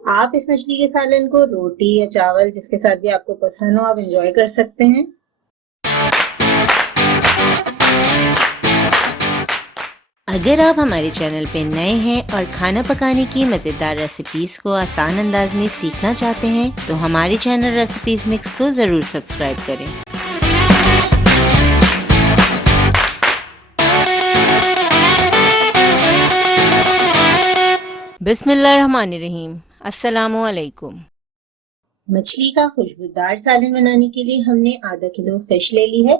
आप इस मछली के सालन को रोटी या चावल जिसके साथ भी आपको पसंद हो आप एंजॉय कर सकते हैं। अगर आप हमारे चैनल पे नए हैं और खाना पकाने की मज़ेदार रेसिपीज़ को आसान अंदाज में सीखना चाहते हैं तो हमारे चैनल रेसिपीज़ मिक्स को ज़रूर सब्सक्राइब करें। बिस्मिल्लाहिर्रहमानिर्रहीम। अस्सलामु अलैकुम। मछली का खुशबूदार सालन बनाने के लिए हमने आधा किलो फिश ले ली है।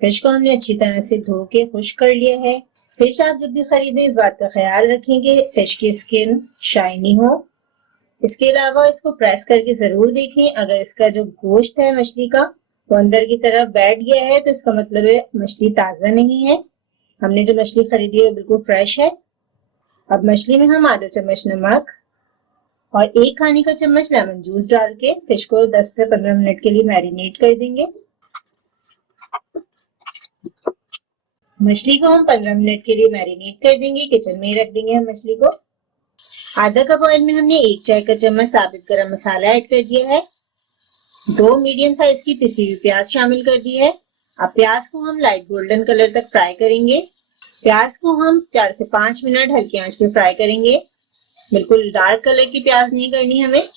फिश को हमने अच्छी तरह से धो के खुश्क कर लिया है। फिश आप जब भी खरीदें इस बात का ख्याल रखेंगे फिश की स्किन शाइनी हो। इसके अलावा इसको प्रेस करके जरूर देखें, अगर इसका जो गोश्त है मछली का वो अंदर की तरफ बैठ गया है तो इसका मतलब है मछली ताजा नहीं है। हमने जो मछली खरीदी है वो बिल्कुल फ्रेश है। अब मछली में हम आधा चम्मच नमक और 1 खाने का चम्मच लेमन जूस डाल के फिश को 10 से 15 मिनट के लिए मैरिनेट कर देंगे। मछली को हम 15 मिनट के लिए मैरिनेट कर देंगे, किचन में ही रख देंगे हम मछली को। आधा कप ऑयल में हमने 1 चाय का चम्मच साबित गरम मसाला ऐड कर दिया है। 2 मीडियम साइज की पिसी हुई प्याज शामिल कर दी है। अब प्याज को हम लाइट गोल्डन कलर तक फ्राई करेंगे। प्याज को हम 4 से 5 मिनट हल्की आंच पे फ्राई करेंगे। बिल्कुल डार्क कलर की प्याज नहीं करनी हमें।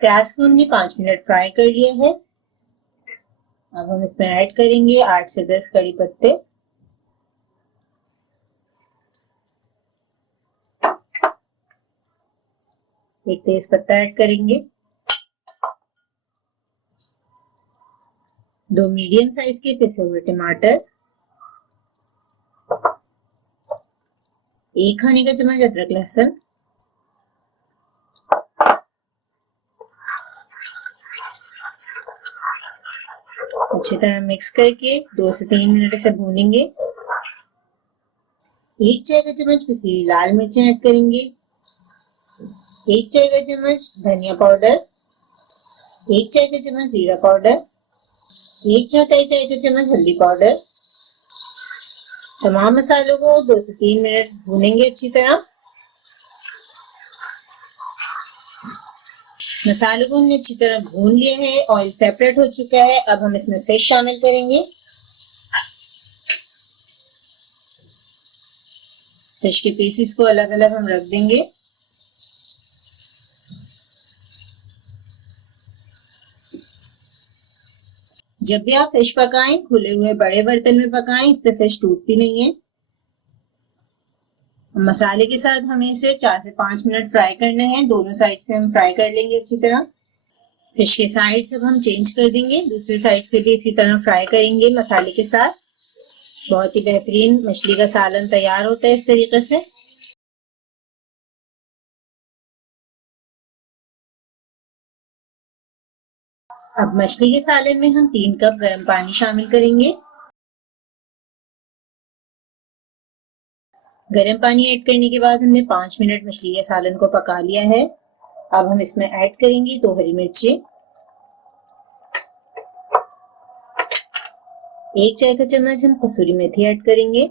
प्याज को हमने 5 मिनट फ्राई कर लिया है। अब हम इसमें ऐड करेंगे 8 से 10 कड़ी पत्ते, एक तेज पत्ता ऐड करेंगे, 2 मीडियम साइज के पिसे हुए टमाटर, 1 खाने का चम्मच अदरक लहसुन, अच्छी तरह मिक्स करके 2 से 3 मिनट से भूनेंगे। 1 चाय का चम्मच पिसी हुई लाल मिर्चें ऐड करेंगे, 1 चाय का चम्मच धनिया पाउडर, 1 चाय का चम्मच जीरा पाउडर, 1 चौथाई चाय का चम्मच हल्दी पाउडर। तमाम मसालों को 2 से 3 मिनट भूनेंगे अच्छी तरह। मसालों को हमने अच्छी तरह भून लिया है, ऑयल सेपरेट हो चुका है। अब हम इसमें फिश शामिल करेंगे। फिश के पीसेस को अलग अलग हम रख देंगे। जब भी आप फिश पकाएं खुले हुए बड़े बर्तन में पकाएं, इससे फिश टूटती नहीं है। मसाले के साथ हमें इसे 4 से 5 मिनट फ्राई करना है। दोनों साइड से हम फ्राई कर लेंगे अच्छी तरह। फिश के साइड से हम चेंज कर देंगे, दूसरी साइड से भी इसी तरह फ्राई करेंगे मसाले के साथ। बहुत ही बेहतरीन मछली का सालन तैयार होता है इस तरीके से। अब मछली के सालन में हम 3 कप गर्म पानी शामिल करेंगे। गर्म पानी ऐड करने के बाद हमने 5 मिनट मछली के सालन को पका लिया है। अब हम इसमें ऐड करेंगे 2 हरी मिर्ची, 1 चाय का चम्मच हम कसूरी मेथी ऐड करेंगे।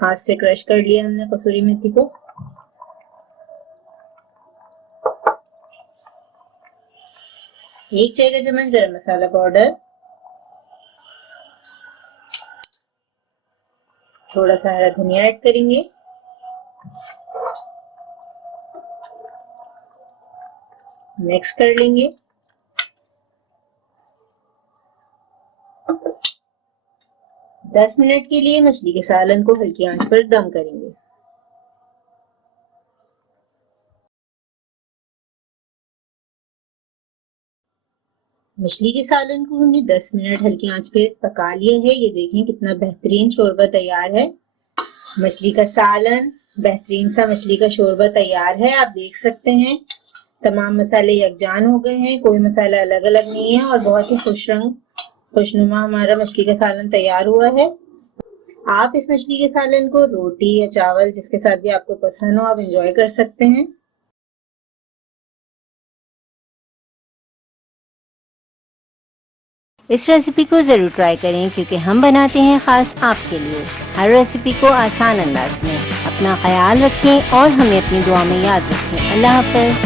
हाथ से क्रश कर लिया हमने कसूरी मेथी को। 1 चाय का चम्मच गरम मसाला पाउडर, थोड़ा सा हरा धनिया ऐड करेंगे। मिक्स कर लेंगे। दस मिनट के लिए मछली के सालन को हल्की आंच पर दम करेंगे। मछली के सालन को हमने 10 मिनट हल्की आंच पे पका लिया है। ये देखें कितना बेहतरीन शोरबा तैयार है। मछली का सालन बेहतरीन सा मछली का शोरबा तैयार है। आप देख सकते हैं तमाम मसाले यकजान हो गए हैं, कोई मसाला अलग अलग नहीं है और बहुत ही खुशनुमा हमारा मछली का सालन तैयार हुआ है। आप इस मछली के सालन को रोटी या चावल जिसके साथ भी आपको पसंद हो आप एंजॉय कर सकते हैं। इस रेसिपी को ज़रूर ट्राई करें क्योंकि हम बनाते हैं ख़ास आपके लिए हर रेसिपी को आसान अंदाज में। अपना ख्याल रखें और हमें अपनी दुआ में याद रखें। अल्लाह हाफ़िज़।